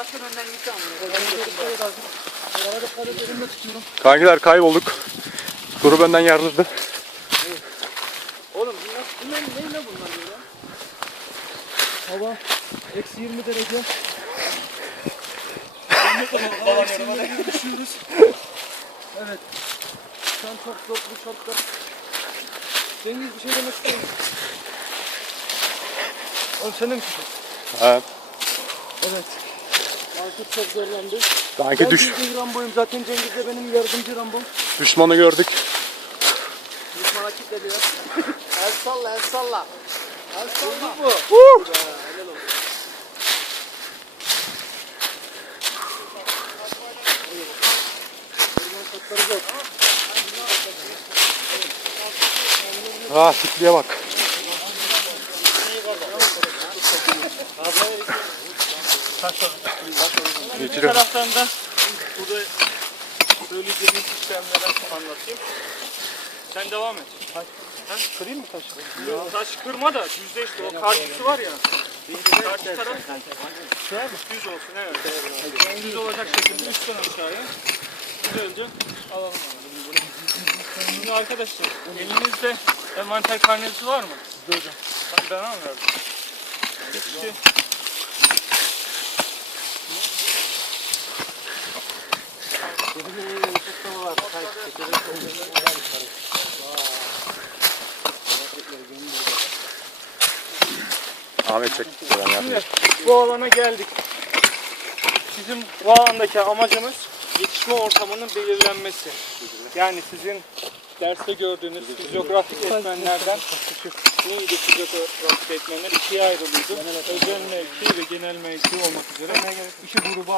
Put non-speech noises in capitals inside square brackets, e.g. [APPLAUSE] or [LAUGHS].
başkan önden. Kankiler kaybolduk. Grup benden yardırdı. Oğlum bunlar, bunlar ne ne bunlar böyle? Hava eksi 20 derece. Hava eksi 20 düşüyoruz. Evet. Şu an çok zor bu şartlar. Cengiz bir şey demek istiyor musun? Oğlum sen de mi? Ha. Evet. Aykut çok zorlandı. Kanki Ben düş, Cengiz Rambo'yum. Zaten Cengiz de benim yardımcı Rambom. düşmanı gördük. Düşmana kitledi ya. [LAUGHS] el salla el salla. El salla. bu. Ah tikliğe bak. Bir taraftan da burada söyleyeceğimiz işlemleri anlatayım. Sen devam et. Kırayım mı taşı? Taş kırma da düzde işte o karşısı var ya. Karşı taraf düz olsun evet. Düz olacak şekilde üstten aşağıya güzelce alalım. Şimdi arkadaşlar elinizde envanter karnesi var mı? Bak ben anlıyorum. Ahmet çek. Bu alana geldik. Bizim bu alandaki amacımız yetişme ortamının belirlenmesi. Yani sizin derste gördüğünüz fizyografik etmenlerden neydi fizyografik etmenler? ikiye ayrılıyordu. Özel mevki ve genel mevki olmak üzere iki gruba